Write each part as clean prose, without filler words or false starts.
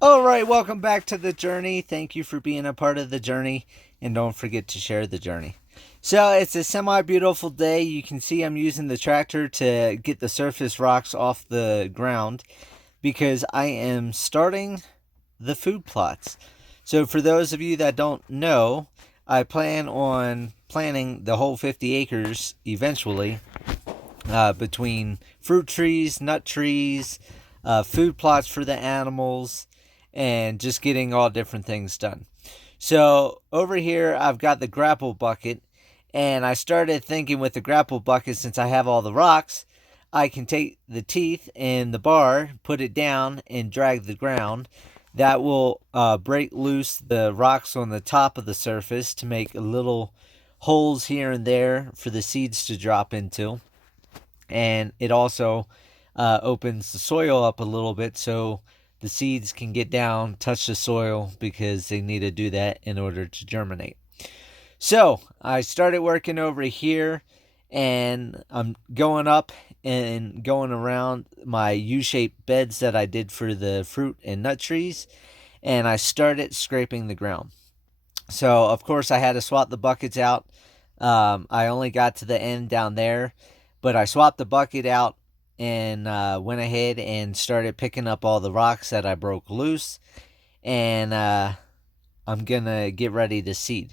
All right, welcome back to the journey. Thank you for being a part of the journey, and don't forget to share the journey. So, it's a semi beautiful day. You can see I'm using the tractor to get the surface rocks off the ground because I am starting the food plots. So, for those of you that don't know, I plan on planting the whole 50 acres eventually between fruit trees, nut trees, food plots for the animals, and just getting all different things done. So over here, I've got the grapple bucket, and I started thinking with the grapple bucket, since I have all the rocks, I can take the teeth in the bar, put it down, and drag the ground. That will break loose the rocks on the top of the surface to make little holes here and there for the seeds to drop into. And it also opens the soil up a little bit so the seeds can get down, touch the soil, because they need to do that in order to germinate. So I started working over here, and I'm going up and going around my U-shaped beds that I did for the fruit and nut trees, and I started scraping the ground. So of course I had to swap the buckets out. I only got to the end down there, but I swapped the bucket out and went ahead and started picking up all the rocks that I broke loose, and I'm gonna get ready to seed.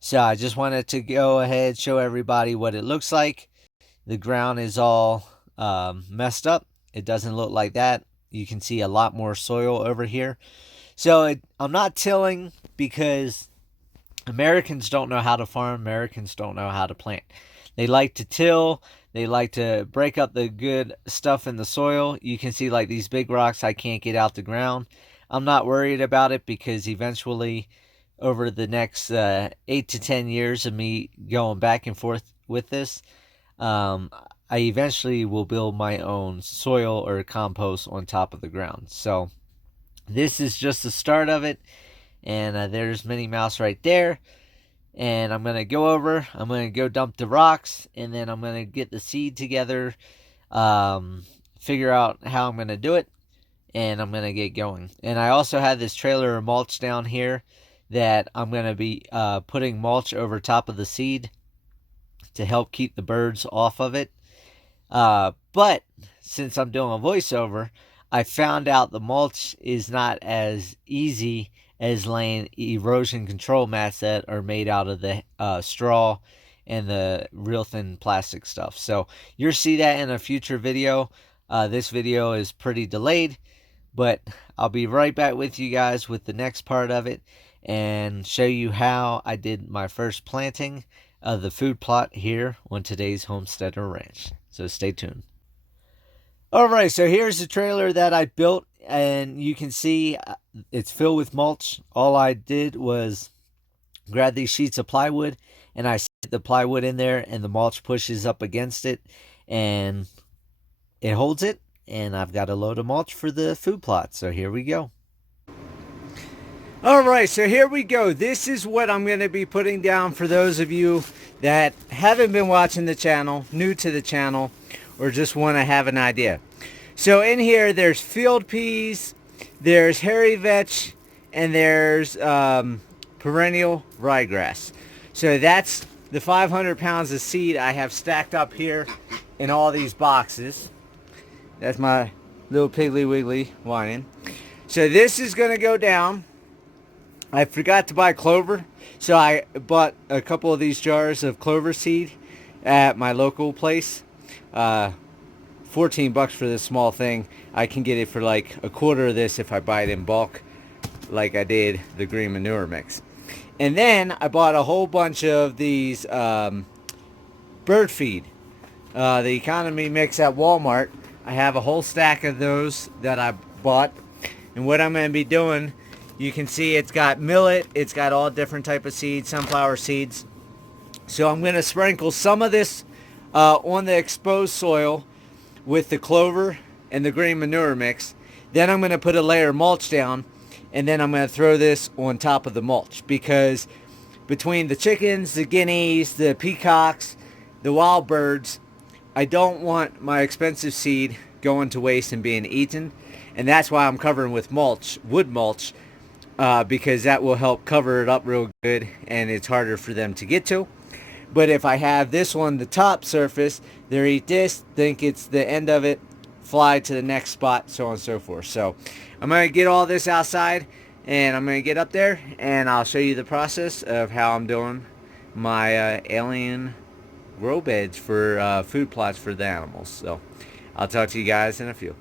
So I just wanted to go ahead, show everybody what it looks like. The ground is all messed up. It doesn't look like that. You can see a lot more soil over here. So I'm not tilling because Americans don't know how to farm. Americans don't know how to plant. They like to till. They like to break up the good stuff in the soil. You can see like these big rocks I can't get out the ground. I'm not worried about it because eventually, over the next 8 to 10 years of me going back and forth with this, um, I eventually will build my own soil or compost on top of the ground. So this is just the start of it. And there's Minnie Mouse right there. And I'm going to go over, I'm going to go dump the rocks, and then I'm going to get the seed together, figure out how I'm going to do it, and I'm going to get going. And I also have this trailer of mulch down here that I'm going to be putting mulch over top of the seed to help keep the birds off of it. But since I'm doing a voiceover, I found out the mulch is not as easy as laying erosion control mats that are made out of the straw and the real thin plastic stuff. So you'll see that in a future video. This video is pretty delayed, but I'll be right back with you guys with the next part of it and show you how I did my first planting of the food plot here on today's Homesteader Ranch. So stay tuned. All right, so here's the trailer that I built, and you can see it's filled with mulch. All I did was grab these sheets of plywood, and I set the plywood in there, and the mulch pushes up against it, and it holds it, and I've got a load of mulch for the food plot. So here we go. All right, so here we go. This is what I'm going to be putting down for those of you that haven't been watching the channel, new to the channel, or just want to have an idea. So in here, there's field peas, there's hairy vetch, and there's perennial ryegrass. So that's the 500 pounds of seed I have stacked up here in all these boxes. That's my little Piggly Wiggly whining. So this is going to go down. I forgot to buy clover, so I bought a couple of these jars of clover seed at my local place. 14 bucks for this small thing. I can get it for like a quarter of this if I buy it in bulk, like I did the green manure mix. And then I bought a whole bunch of these bird feed, the economy mix at Walmart. I have a whole stack of those that I bought, and what I'm going to be doing, you can see it's got millet, it's got all different type of seeds, sunflower seeds. So I'm going to sprinkle some of this on the exposed soil with the clover and the green manure mix. Then I'm going to put a layer of mulch down, and then I'm going to throw this on top of the mulch, because between the chickens, the guineas, the peacocks, the wild birds, I don't want my expensive seed going to waste and being eaten. And that's why I'm covering with mulch, wood mulch, because that will help cover it up real good and it's harder for them to get to. But if I have this one, the top surface, they'll eat this, think it's the end of it, fly to the next spot, so on and so forth. So I'm going to get all this outside and I'm going to get up there and I'll show you the process of how I'm doing my alien grow beds for food plots for the animals. So I'll talk to you guys in a few.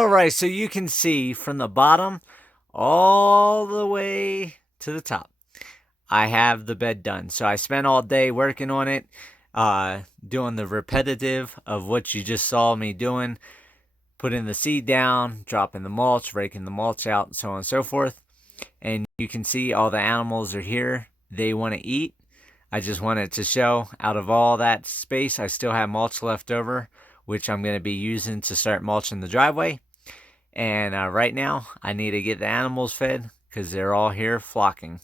Alright, so you can see from the bottom all the way to the top, I have the bed done. So I spent all day working on it, doing the repetitive of what you just saw me doing, putting the seed down, dropping the mulch, raking the mulch out, and so on and so forth. And you can see all the animals are here. They want to eat. I just wanted to show out of all that space, I still have mulch left over, which I'm going to be using to start mulching the driveway. And right now, I need to get the animals fed because they're all here flocking.